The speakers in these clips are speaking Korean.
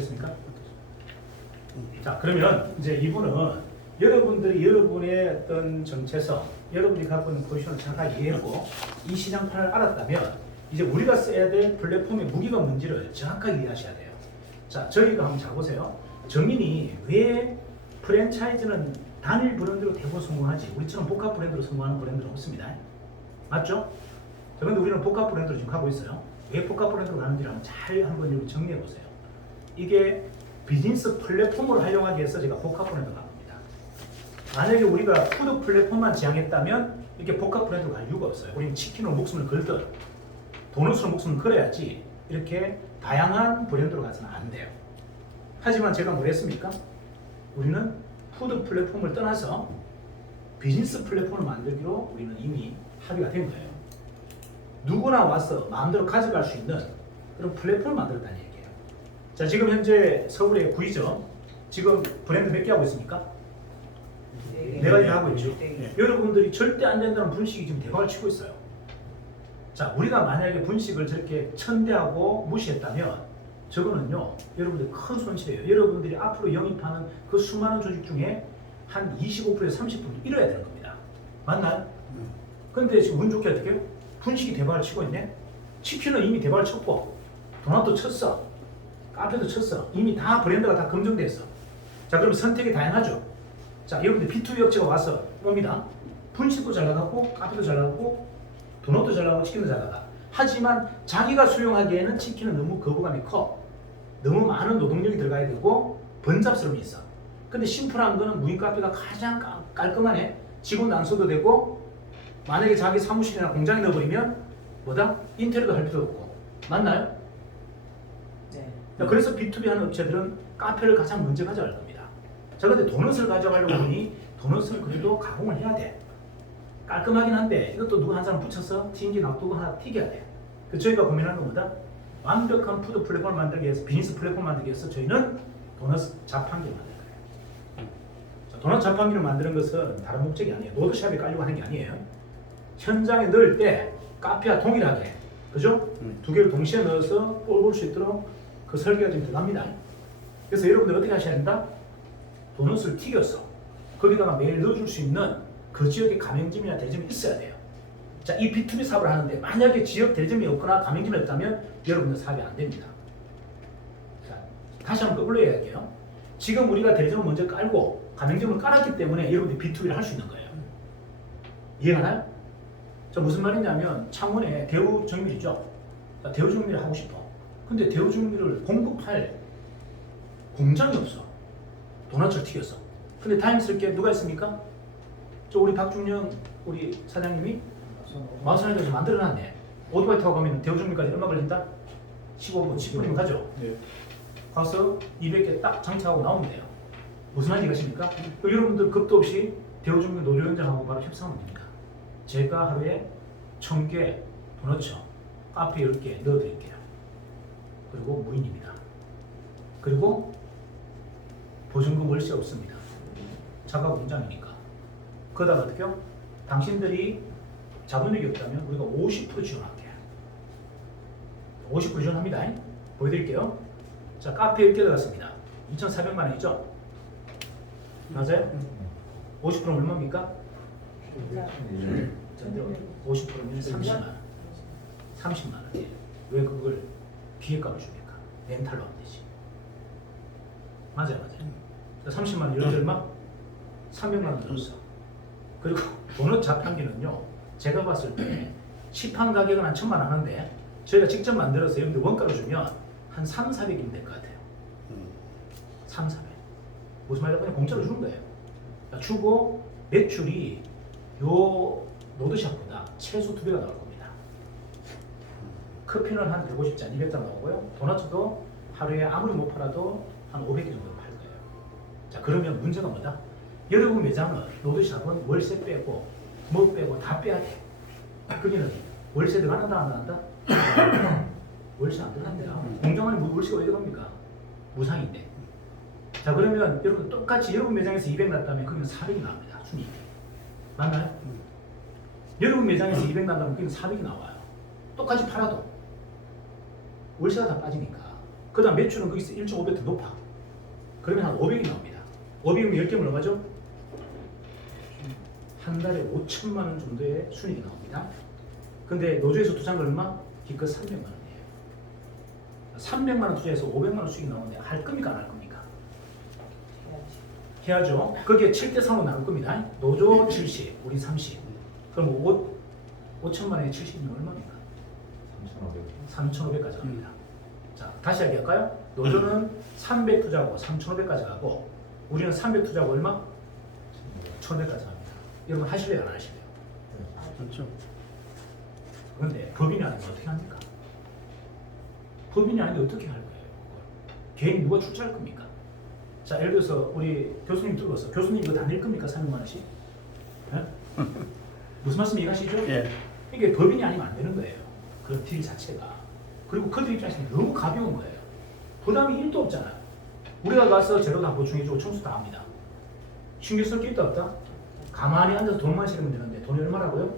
됐습니까? 자, 그러면 이제 이분은 여러분들이 여러분의 어떤 정체성, 여러분이 갖고 있는 포지션을 정확하게 이해하고 이 시장판을 알았다면 이제 우리가 써야 될 플랫폼의 무기가 뭔지를 정확하게 이해하셔야 돼요. 자, 저희가 한번 잘 보세요. 정민이 왜 프랜차이즈는 단일 브랜드로 대부분 성공하지? 우리처럼 복합 브랜드로 성공하는 브랜드는 없습니다. 맞죠? 그런데 우리는 복합 브랜드로 지금 가고 있어요. 왜 복합 브랜드로 가는지를 한번 여기 정리해 보세요. 이게 비즈니스 플랫폼을 활용하기 위해서 제가 복합 브랜드로 간 겁니다. 만약에 우리가 푸드 플랫폼만 지향했다면 이렇게 복합 브랜드로 갈 이유가 없어요. 우리는 치킨으로 목숨을 걸든 도넛으로 목숨을 걸어야지 이렇게 다양한 브랜드로 가서는 안 돼요. 하지만 제가 뭘 했습니까? 우리는 푸드 플랫폼을 떠나서 비즈니스 플랫폼을 만들기로 우리는 이미 합의가 된 거예요. 누구나 와서 마음대로 가져갈 수 있는 그런 플랫폼을 만들었다는 얘기예요. 자, 지금 현재 서울의 구이점 지금 브랜드 몇 개 하고 있습니까? 네 가지 하고 있죠. 여러분들이 절대 안 된다는 분식이 지금 대박을 치고 있어요. 자, 우리가 만약에 분식을 저렇게 천대하고 무시했다면 저거는요, 여러분들 큰 손실이에요. 여러분들이 앞으로 영입하는 그 수많은 조직 중에 한 25%에서 30% 잃어야 되는 겁니다. 맞나요? 근데 지금 운 좋게 어떻게 해요? 분식이 대박을 치고 있네? 치킨은 이미 대박을 쳤고, 도넛도 쳤어. 카페도 쳤어. 이미 다 브랜드가 다 검증됐어. 자, 그럼 선택이 다양하죠? 자, 여러분들 B2B 업체가 와서 옵니다. 분식도 잘 나가고, 카페도 잘 나가고, 도넛도 잘 나가고, 치킨도 잘 나가. 하지만 자기가 수용하기에는 치킨은 너무 거부감이 커. 너무 많은 노동력이 들어가야 되고 번잡스러움이 있어. 근데 심플한 거는 무인 카페가 가장 깔끔하네. 직원도 안 써도 되고 만약에 자기 사무실이나 공장에 넣어버리면 뭐다? 인테리어도 할 필요 없고. 맞나요? 네. 자, 그래서 B2B 하는 업체들은 카페를 가장 먼저 가져갈 겁니다. 자, 근데 도넛을 가져가려고 하니 도넛은 그래도 가공을 해야 돼. 깔끔하긴 한데 이것도 누가 한 사람 붙여서 튀김기 놔두고 하나 튀겨야 돼. 그래서 저희가 고민하는 건 뭐다? 완벽한 푸드 플랫폼을 만들기 위해서, 비즈니스 플랫폼을 만들기 위해서 저희는 도넛 자판기를 만들 거예요. 자, 도넛 자판기를 만드는 것은 다른 목적이 아니에요. 노드샵에 깔려고 하는 게 아니에요. 현장에 넣을 때 카페와 동일하게, 그죠? 두 개를 동시에 넣어서 볼 볼 수 있도록 그 설계가 좀 들어갑니다. 그래서 여러분들 어떻게 하셔야 된다? 도넛을 튀겨서 거기다가 매일 넣어줄 수 있는 그 지역의 가맹점이나 대점이 있어야 돼요. 자, 이 B2B 사업을 하는데 만약에 지역 대점이 없거나 가맹점이 없다면 여러분들 사업이 안 됩니다. 자, 다시 한번 거꾸로 이야기할게요. 지금 우리가 대점을 먼저 깔고 가맹점을 깔았기 때문에 여러분들이 B2B를 할 수 있는 거예요. 이해가나요? 자, 무슨 말이냐면 창원에 대우정밀 있죠? 자, 대우정밀을 하고 싶어. 근데 대우정밀을 공급할 공장이 없어. 도넛을 튀겼어. 근데 다행스럽게 누가 있습니까? 저 우리 박중영 우리 사장님이 마산에서 만들어놨네. 오토바이 타고 가면 대우정밀까지 얼마 걸린다? 15분, 10분이면 가죠. 네. 가서 200개 딱 장착하고 나오면 돼요. 무슨 말인지 아십니까? 여러분들 겁도 없이 대우정밀 노조연장하고 바로 협상하면 됩니다. 제가 하루에 1000개 도넛 카페 10개 넣어드릴게요. 그리고 무인입니다. 그리고 보증금 월세 없습니다. 자가 공장이니까. 그러다가 어떻게요? 당신들이 자본력이 없다면 우리가 50% 지원할게요. 50% 지원합니다. 보여드릴게요. 자, 카페 10개 들어갔습니다. 2,400만 원이죠? 맞아요? 50%는 얼마입니까? 50%면 30만 원. 30만 원이에요. 왜 그걸 기획값을 줍니까? 렌탈로 하면 되지. 맞아요, 맞아요. 30만 원, 이런 얼마? 300만 원 들었어. 그리고 도넛 자판기는요, 제가 봤을 때 시판 가격은 한 1,000만 원 하는데 저희가 직접 만들어서 여러분들 원가로 주면 한 3, 400이면 될 것 같아요. 3, 400. 무슨 말이냐면 그냥 공짜로 주는 거예요. 그러니까 주고 매출이 요 로드샵보다 최소 2배가 나올 겁니다. 커피는 한 150잔, 200잔 나오고요. 도넛도 하루에 아무리 못 팔아도 한 500개 정도 팔 거예요. 자, 그러면 문제가 뭐다? 여러분 매장은 로드샵은 월세 빼고 뭐 빼고 다 빼야 돼. 거기는 월세 들어간다 안 들어간다? 월세 안 들어간대요. 공장 안에 월세가 왜 들어갑니까? 무상인데. 자, 그러면 여러분 똑같이 여러분 매장에서 200 났다면 거기는 400이 나옵니다. 순이익이. 맞나요? 여러분 매장에서 200 난다면 거기는 400이 나와요. 똑같이 팔아도 월세가 다 빠지니까 그 다음 매출은 거기서 1.5배 더 높아. 그러면 한 500이 나옵니다. 500이면 10개면 얼마죠? 한 달에 5천만 원 정도의 순이익이 나옵니다. 근데 노조에서 투자한 건 얼마? 기껏 300만 원이에요. 300만 원 투자해서 500만 원 수익 나오는데 할 겁니까 안 할 겁니까? 해야지. 해야죠. 거기에 7대3로 나눌 겁니다. 노조 70, 우리 30. 그럼 5천만 원에 70이면 얼마입니까? 3,500까지 갑니다. 자, 다시 이야기할까요? 노조는 300 투자하고 3,500까지 가고 우리는 300 투자하고 얼마? 1,500까지 갑니다. 여러분 하실래요? 안 하실래요? 그렇죠. 그런데 법인이 아니면 어떻게 합니까? 법인이 아닌데 어떻게 할 거예요? 개인 누가 출자할 겁니까? 자, 예를 들어서 우리 교수님 들어서 교수님 이거 다 낼 겁니까? 300만 원씩? 예? 무슨 말씀 이해하시죠? 예. 이게 법인이 아니면 안 되는 거예요. 그 딜 자체가. 그리고 그들 입장에서는 너무 가벼운 거예요. 부담이 1도 없잖아요. 우리가 가서 재료 다 보충해주고 청소 다 합니다. 신경 쓸 게 있다 없다? 가만히 앉아서 돈만 실으면 되는데 돈이 얼마라고요?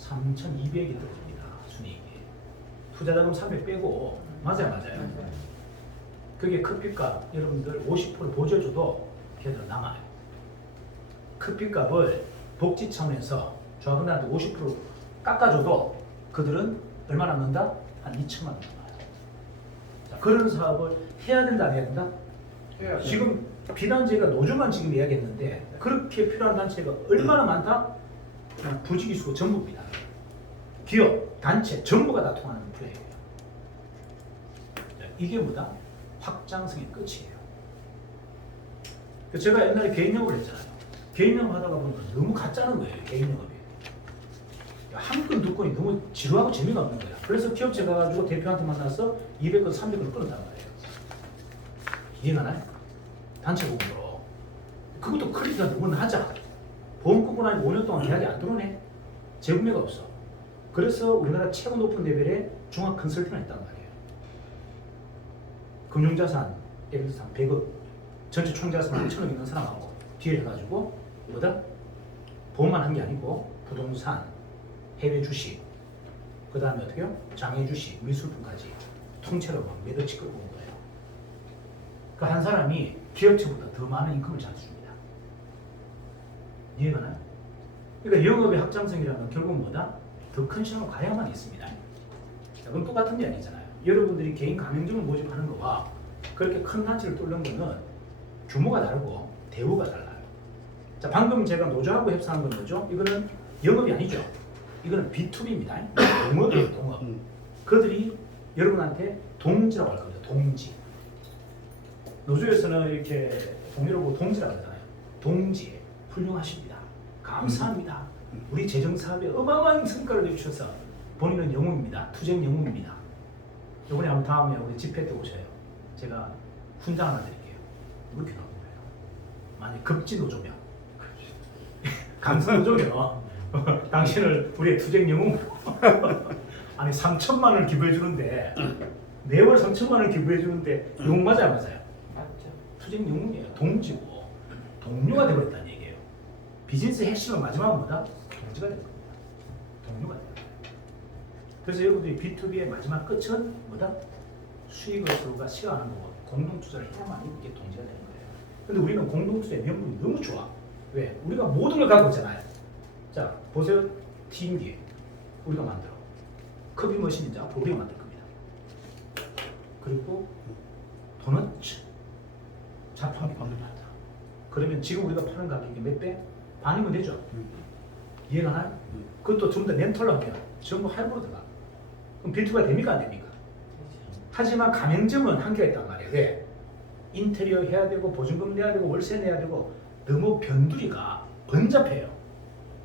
3,200이 들어옵니다. 순이익이. 투자자금 300 빼고 맞아요. 그게 커피값 여러분들 50% 보조줘도 걔들 남아요. 커피값을 복지 차원에서 조합원들한테 50% 깎아줘도 그들은 얼마 남는다? 한 2천만 원 남아요. 자, 그런 사업을 해야 된다 안 해야 된다? 지금 비단체가 노조만 지금 이야기했는데 그렇게 필요한 단체가 얼마나 많다? 그냥 부지기수가 전부입니다. 기업, 단체 전부가 다 통하는 플레이예요. 이게 뭐다? 확장성의 끝이에요. 제가 옛날에 개인 영업을 했잖아요. 개인 영업 하다가 보니까 너무 가짜는 거예요. 개인 영업이. 한 건 두 건이 너무 지루하고 재미가 없는 거야. 그래서 기업체 가가지고 대표한테 만나서 200건, 300건을 끊었단 말이에요. 이해가 나요? 단체 보험으로. 그것도 크리티가 너무 낮아. 보험 끊고 나니 5년 동안 계약이 안 들어오네. 재구매가 없어. 그래서 우리나라 최고 높은 레벨의 종합 컨설팅을 했단 말이에요. 금융자산, 예를 들어서 한 100억, 전체 총자산 한 1,000억 있는 사람하고 딜 해가지고 뭐다? 보험만 한 게 아니고 부동산, 해외 주식, 그 다음에 어떻게요? 장외 주식, 미술품까지 통째로 막 몇 억씩 끌고 온 거예요. 그 한 사람이 기업체보다 더 많은 인컴을 저한테 줍니다. 이해가 나요? 그러니까 영업의 확장성이라는 결국은 뭐다? 더 큰 시장으로 가야만 있습니다. 자, 그럼 똑같은 이야기잖아요. 여러분들이 개인 가맹점을 모집하는 거와 그렇게 큰 단체를 뚫는 거는 규모가 다르고 대우가 달라요. 자, 방금 제가 노조하고 협상한 건 뭐죠? 이거는 영업이 아니죠. 이거는 B2B입니다. 동업이에요, 동업. 그들이 여러분한테 동지라고 할 겁니다. 동지. 노조에서는 이렇게 동료를 보고 동지라고 하잖아요. 동지, 훌륭하십니다. 감사합니다. 우리 재정사업에 어마어마한 성과를 내주셔서 본인은 영웅입니다. 투쟁 영웅입니다. 이번에 한번 다음에 우리 집회 때 오셔요. 제가 훈장 하나 드릴게요. 이렇게 나오는 거예요. 만약 급지 노조면, 감사 노조면 당신을 우리의 투쟁 영웅 아니 3천만 원을 기부해 주는데 매월 3천만 원을 기부해 주는데 용 맞아요, 맞아요? 맞죠. 투쟁 영웅이에요. 동지고 동료가 되어버렸다는 얘기예요. 비즈니스 핵심은 마지막은 뭐다? 동지가 되는 겁니다. 동료가 되는 거예요. 그래서 여러분들이 B2B의 마지막 끝은 뭐다? 수익을 서로가 시어하는 거고 공동 투자를 해야만 이게 동지가 되는 거예요. 근데 우리는 공동 투자의 명분이 너무 좋아. 왜? 우리가 모든 걸 갖고 있잖아요. 자, 보세요. TM기 우리가 만들어. 커피 머신인지 앞으로 우리가 만들 겁니다. 그리고 도넛 자판기 만들다. 그러면 지금 우리가 파는 가격이 몇 배? 반이면 되죠. 이해가 나요? 그것도 전부 다 렌털로 하면 전부 할부로 들어가. 그럼 B2B가 됩니까 안 됩니까? 하지만 가맹점은 한계가 있단 말이에요. 왜? 인테리어 해야 되고 보증금 내야 되고 월세 내야 되고 너무 변두리가 번잡해요.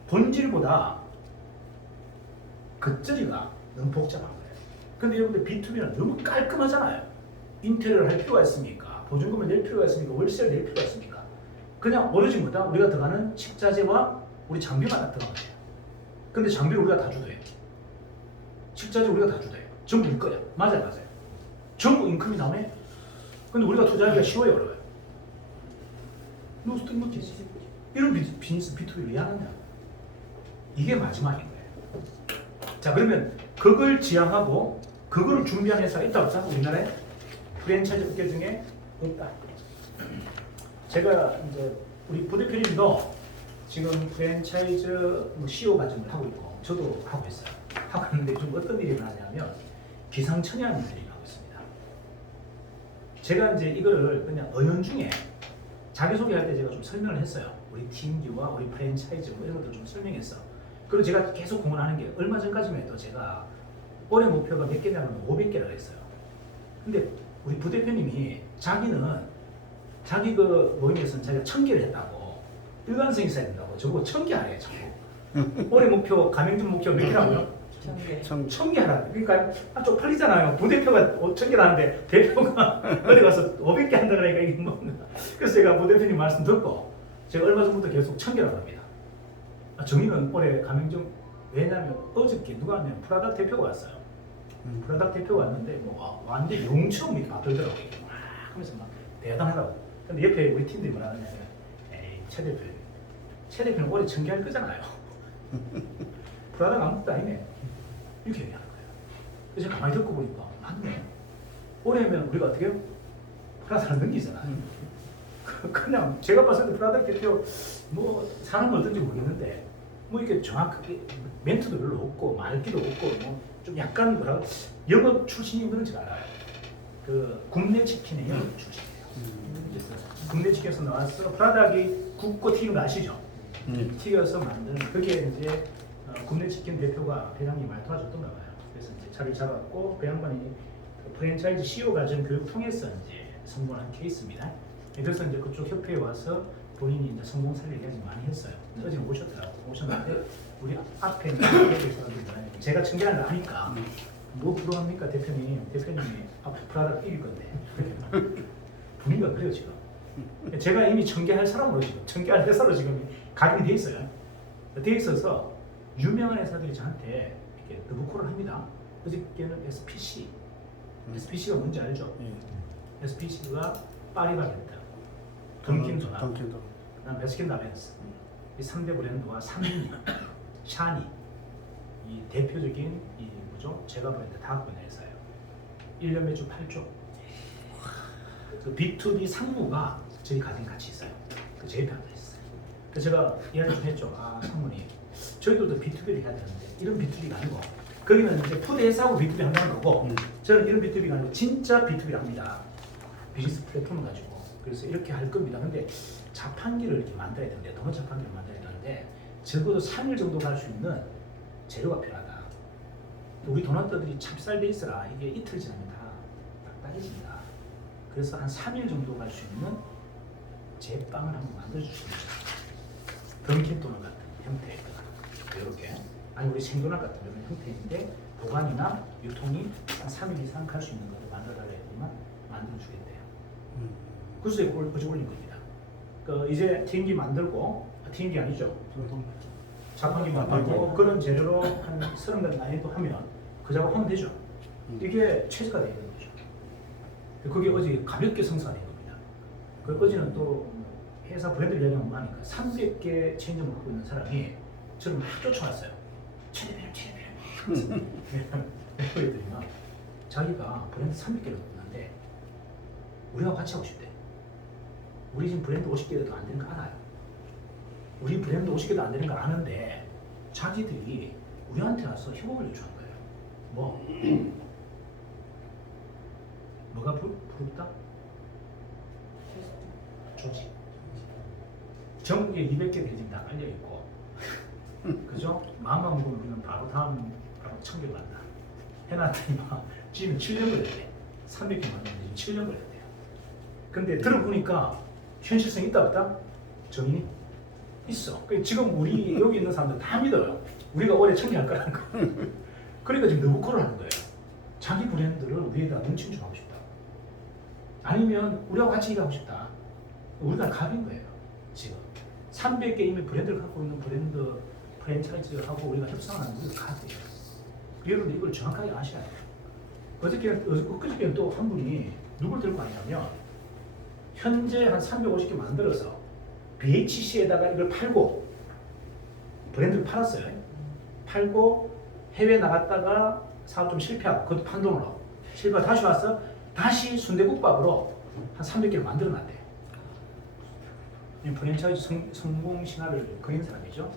본질보다 겉절이가 너무 복잡한 거예요. 근데 여러분들 B2B는 너무 깔끔하잖아요. 인테리어를 할 필요가 있습니까? 보증금을 낼 필요가 있습니까? 월세를 낼 필요가 있습니까? 그냥 오로지 뭐다? 우리가 들어가는 식자재와 우리 장비만 다 들어가는 거예요. 근데 장비를 우리가 다 주도해요. 식자재 우리가 다 주도해요. 전부 일 거야. 맞아요. 전부 인컴이 나오네? 근데 우리가 투자하기가 쉬워요, 어려워요? 너무 뜬금없지. 이런 비즈니스 B2B를 왜 하느냐? 이게 마지막인 거예요. 자, 그러면 그걸 지향하고 그거를 준비한 회사가 있다 없다? 우리나라에 프랜차이즈 업계 중에 없다. 제가 이제 우리 부대표님도 지금 프랜차이즈 CEO 과정을 하고 있고 저도 하고 있어요. 하고 있는데 좀 어떤 일이 일어나냐면 기상천외한 일들이 일어나고 있습니다. 제가 이제 이거를 그냥 은연중에 자기소개할 때 제가 좀 설명을 했어요. 우리 팀기와 우리 프랜차이즈 뭐 이런 것들 좀 설명했어. 그리고 제가 계속 공언하는 게 얼마 전까지만 해도 제가 올해 목표가 몇 개냐면 500개라고 했어요. 근데 우리 부대표님이 자기는 자기 그 모임에서는 자기가 1000개를 했다고 일관성이 있어야 된다고 저보고 1000개 하래요. 자꾸. 올해 목표 가맹점 목표 몇 개라고요? 1000개. 1000개 하라. 그러니까 쪽팔리잖아요. 부대표가 5000개 하는데 대표가 어디 가서 500개 한다 그러니까 이게 뭐. 그래서 제가 부대표님 말씀 듣고 제가 얼마 전부터 계속 1000개라고 합니다. 정의는 올해 가맹점 왜냐면 어저께 누가 왔냐면 프라다 대표가 왔어요. 프라다 대표가 왔는데 뭐 완전 용처럼 이렇게 맞들더라고요. 막 하면서 막 대단하다고. 근데 옆에 우리 팀들이 뭐라 하냐면 에이 최 대표는 올해 1000개 할 거잖아요. 프라다가 아무것도 아니네. 이렇게 얘기하는 거예요. 그래서 제가 가만히 듣고 보니까 맞네. 올해면 우리가 어떻게 해요? 프라다를 넘기잖아요. 그냥 제가 봤을 때 프라다 대표 뭐 사람은 어떤지 모르겠는데 뭐 이렇게 정확하게 멘트도 별로 없고 말기도 없고 뭐 좀 약간 뭐라고 영업 출신이 그런지 알아요. 그 굽네 치킨의 영업 출신이에요. 그래서 굽네 치킨에서 나와서 프라다기 굽고 튀긴 거 아시죠? 튀겨서 만드는 그게 이제 굽네 치킨 대표가 배양이 많이 도와줬던가 봐요. 그래서 이제 자리를 잡았고 그 양반이 그 프랜차이즈 CEO 과정 교육 통해서 이제 성공한 케이스입니다. 그래서 이제 그쪽 협회에 와서 본인이 이제 성공 사례를 얘기 많이 했어요. 어제 오셨는데 우리 앞에 있는 사람들이 제가 청계한 거 아니까 뭐 부러합니까 대표님이 앞에 프라다 이길 건데 분위기가 그래요 지금. 제가 이미 청계할 사람으로 지금 청계할 회사로 지금 각인이 돼 있어요. 돼 있어서 유명한 회사들이 저한테 이렇게 너브콜을 합니다. 어저께는 SPC가 뭔지 알죠? SPC가 파리바게뜨, 던킨도나트, 그다음 베스킨라빈스 이 3대 브랜드와 샤니 이 대표적인 이 뭐죠? 제가 브랜드 다 보는 회사예요. 1년 매출 8조. 그 B2B 상무가 저희 가진 같이 있어요. 그 제 옆에 앉아 있어요. 그래서 제가 이야기 좀 했죠. 상무님, 저희들도 B2B를 해야 되는데 이런 B2B가 아니고 거기는 이제 푸드 회사하고 B2B 한다는 거고 저는 이런 B2B가 아니고 진짜 B2B를 합니다. 비즈니스 플랫폼을 가지고. 그래서 이렇게 할 겁니다. 근데 자판기를 이렇게 만들어야 되는데 도넛 자판기를 만들어야 되는데 적어도 3일 정도 갈 수 있는 재료가 필요하다. 우리 도넛들이 찹쌀 베이스라 이게 이틀 지나면 다 딱딱해집니다. 그래서 한 3일 정도 갈 수 있는 제빵을 한번 만들어주십니다. 던킨 도넛 같은 형태의 이렇게 아니 우리 생도넛 같은 이런 형태인데 보관이나 유통이 한 3일 이상 갈 수 있는 것을 만들어달라야지만 만들어주겠대요. 그래서 어제 올린 겁니다. 이제 튀김기 만들고 튀김기 아니죠? 자판기 만들고 그런 재료로 한 30개 난이도 하면 그 작업하면 되죠. 이게 최저가 되는 거죠. 그게 어제 가볍게 성사된 겁니다. 어제는 또 회사 브랜드를 얘기하면 하니까 300개 체인점을 갖고 있는 사람이 저를 막 쫓아왔어요. 최대별 그랬더니만 자기가 브랜드 300개를 갖고 우리가 같이 하고 싶대. 우리 지금 브랜드 50개도 안 되는 거 알아요. 우리 브랜드 50개도 안 되는 거 아는데 자기들이 우리한테 와서 협업을 요청한 거예요. 뭐가 부럽다? 조직. 전국에 200개 대진 다 깔려 있고, 그죠? 마음만 먹으면 우리는 바로 1000개 만나. 해놨더니 지금 7년 걸렸대. 300개 만났는데 지금 7년 걸렸대요. 근데 들어보니까 현실성이 있다 없다? 정인이 있어. 지금 우리 여기 있는 사람들 다 믿어요. 우리가 올해 1000개 할 거라는 거. 그러니까 지금 너브콜을 하는 거예요. 자기 브랜드를 우리에다 뭉친 좀 하고 싶다. 아니면 우리하고 같이 일하고 싶다. 우리가 갑인 거예요. 지금 300개 이미 브랜드를 갖고 있는 브랜드 프랜차이즈하고 우리가 협상하는 우리가 갑이에요. 여러분들 이걸 정확하게 아셔야 돼요. 엊그저께는 또 한 분이 누굴 들고 왔냐면 현재 한 350개 만들어서 BHC에다가 이걸 팔고 브랜드를 팔았어요. 팔고 해외 나갔다가 사업 좀 실패하고 그것도 판돈으로 실패하고 다시 와서 다시 순대국밥으로 한 300개를 만들어놨대. 프랜차이즈 성공 신화를 그린 사람이죠.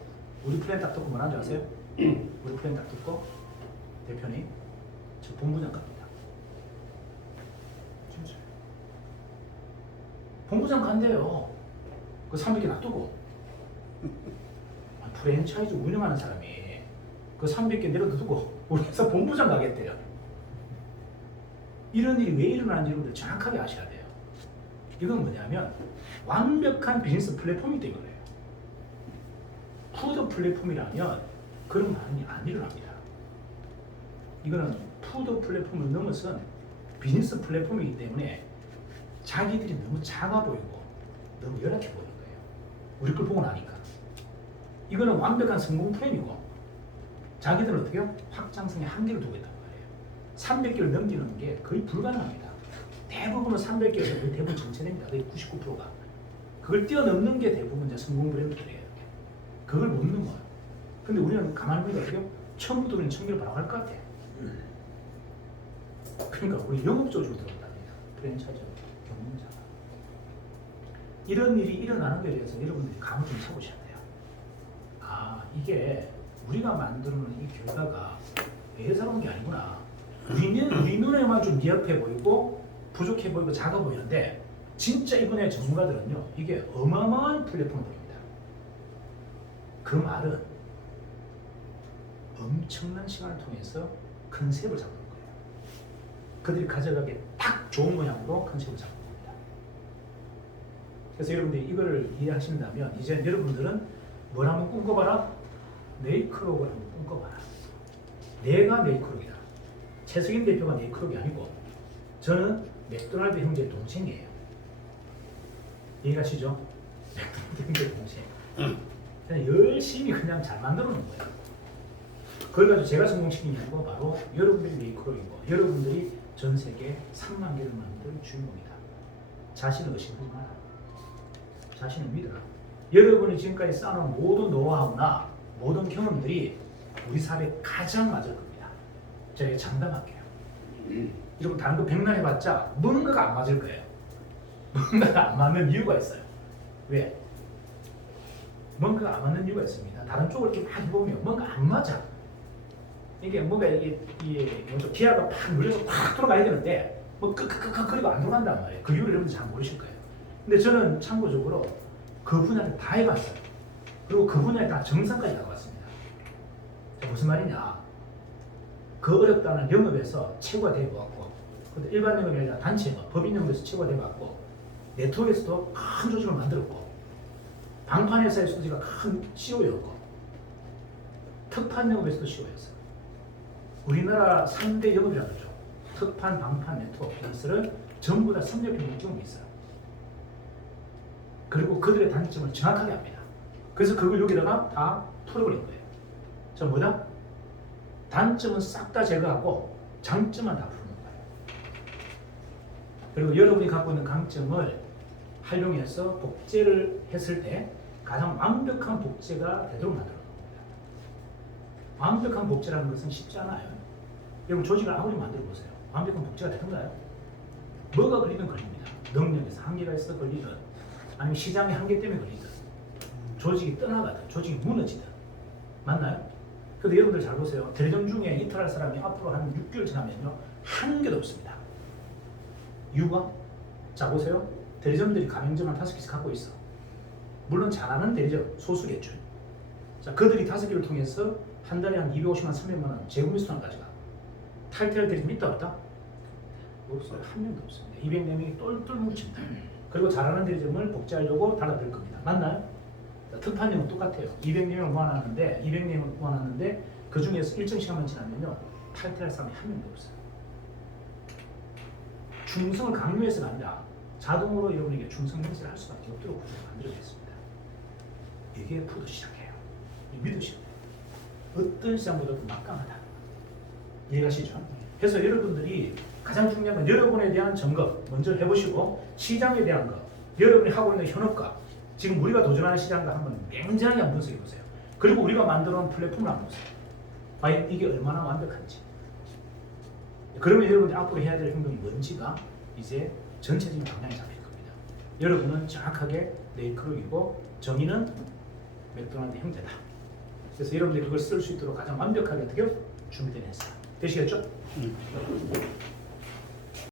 우리 플랜 딱 듣고 뭐라는 줄 아세요? 우리 플랜 딱 듣고 대표님 저 본부장 갑니다. 진짜 본부장 간대요. 그 300개 놔두고 프랜차이즈 운영하는 사람이 그 300개 내려두고 우리 회사 본부장 가겠대요. 이런 일이 왜 일어나는지 여러분들 정확하게 아셔야 돼요. 이건 뭐냐면 완벽한 비즈니스 플랫폼이 때문에요. 푸드 플랫폼이라면 그런 반응이 안 일어납니다. 이거는 푸드 플랫폼을 넘어선 비즈니스 플랫폼이기 때문에 자기들이 너무 작아 보이고 너무 열악해 보이는 거예요. 우리 걸 보고 나니까. 이거는 완벽한 성공 프레임이고 자기들은 어떻게 해요? 확장성의 한계를 두고 있단 말이에요. 300개를 넘기는 게 거의 불가능합니다. 대부분은 300개에서 거의 대부분 정체됩니다. 거의 99%가. 그걸 뛰어넘는 게 대부분 이제 성공 브랜드들이에요. 그걸 못 넘어요. 근데 우리는 가만히 보니까 어떻게 해요? 처음부터 우리는 1000개를 바라고 할 것 같아. 그러니까 우리 영업조직으로 들어간답니다. 프랜차이즈 경영자가. 이런 일이 일어나는 것에 대해서 여러분들이 감을 좀 잡으셔야 돼요. 아, 이게 우리가 만드는 이 결과가 예사로운 게 아니구나. 우리 눈에만 좀 미약해 보이고 부족해 보이고 작아 보이는데 진짜 이번에 전문가들은요 이게 어마어마한 플랫폼을 보입니다. 그 말은 엄청난 시간을 통해서 컨셉을 잡는 거예요. 그들이 가져가기에 딱 좋은 모양으로 컨셉을 잡는 겁니다. 그래서 여러분들이 이거를 이해하신다면 이제 여러분들은 뭘 한번 꿈꿔봐라? 네이크록을 한번 꿈꿔봐라. 내가 네이크록이다. 최석인 대표가 네이크록이 아니고 저는 맥도날드 형제의 동생이에요. 이해가시죠? 맥도날드 형제의 동생. 그냥 열심히 그냥 잘 만들어 놓은 거예요. 그걸 가지고 제가 성공시킨 이유가 바로 여러분들이 네이크록이고 여러분들이 전 세계 3만 개를 만들 주인공이다. 자신을 의심하지 마라. 자신을 믿어라. 여러분이 지금까지 쌓아놓은 모든 노하우나 모든 경험들이 우리 사회에 가장 맞을 겁니다. 제가 장담할게요. 여러분 다른 거 백날 해봤자 뭔가가 안 맞을 거예요. 뭔가가 안 맞는 이유가 있어요. 왜? 뭔가가 안 맞는 이유가 있습니다. 다른 쪽을 이렇게 막 해보면 뭔가 안 맞아. 이게 뭔가 이게 기아가 팍 눌려서 팍 돌아가야 되는데 뭐 끄끄끄 그리고 안 돌아간단 말이에요. 그 이유를 여러분들 잘 모르실 거예요. 근데 저는 참고적으로 그 분야를 다 해봤어요. 그리고 그 분야에 다 정상까지 나왔습니다. 무슨 말이냐? 그 어렵다는 영업에서 최고가 되어왔고, 일반 영업이 아니라 단체 영업, 법인 영업에서 최고가 되어왔고, 네트워크에서도 큰 조직을 만들었고, 방판 회사에서도 제가 큰 CEO였고, 특판 영업에서도 CEO였어요. 우리나라 3대 영업이라고 그러죠. 특판, 방판, 네트워크 이것을 전부 다 섭렵해 놓은 있어요. 그리고 그들의 단점을 정확하게 압니다. 그래서 그걸 여기다가 다 풀어버린 거예요. 자, 뭐다? 단점은 싹 다 제거하고 장점만 다 푸는 거예요. 그리고 여러분이 갖고 있는 강점을 활용해서 복제를 했을 때 가장 완벽한 복제가 되도록 만들어 놓은 겁니다. 완벽한 복제라는 것은 쉽지 않아요. 여러분 조직을 아무리 만들어 보세요. 완벽한 복제가 되던가요? 뭐가 걸리든 걸립니다. 능력에서 한계가 있어 걸리든 아니면 시장의 한계 때문에 걸리든 조직이 떠나가든 조직이 무너지든 맞나요? 근데 여러분들 잘 보세요. 대리점 중에 이탈할 사람이 앞으로 한 6개월 지나면요 한 개도 없습니다. 이유가? 자 보세요. 대리점들이 가맹점 한 5개씩 갖고 있어. 물론 잘하는 대리점 소수겠죠. 자 그들이 5개를 통해서 한 달에 한 250만 300만 원 재구매 수당을 가져가. 탈퇴할 대리점 있다 없다? 없어요. 한 명도 없습니다. 204명이 똘똘 뭉친다. 그리고 잘하는 대리점을 복제하려고 달라들 겁니다. 맞나요? 특판형은 똑같아요. 200명을 모아놨는데 그 중에서 일정 시간만 지나면요 탈퇴할 사람이 한 명도 없어요. 충성을 강요해서가 아니라 자동으로 여러분에게 충성 행세를 할 수밖에 없도록 구조를 만들어냈습니다. 이게 푸드 시장이에요. 믿으셔야 돼요. 어떤 시장보다도 막강하다. 이해가시죠? 그래서 여러분들이 가장 중요한 건 여러분에 대한 점검 먼저 해보시고 시장에 대한 거 여러분이 하고 있는 현업과 지금 우리가 도전하는 시장과 한번 굉장히 한번 분석해 보세요. 그리고 우리가 만들어 놓은 플랫폼을 한번 보세요. 과연 이게 얼마나 완벽한지. 그러면 여러분들이 앞으로 해야 될 행동이 뭔지가 이제 전체적인 방향이 잡힐 겁니다. 여러분은 정확하게 네이크룩이고 정의는 맥도날드 형제다. 그래서 여러분들이 그걸 쓸 수 있도록 가장 완벽하게 어떻게 준비된 했어요. 되시겠죠?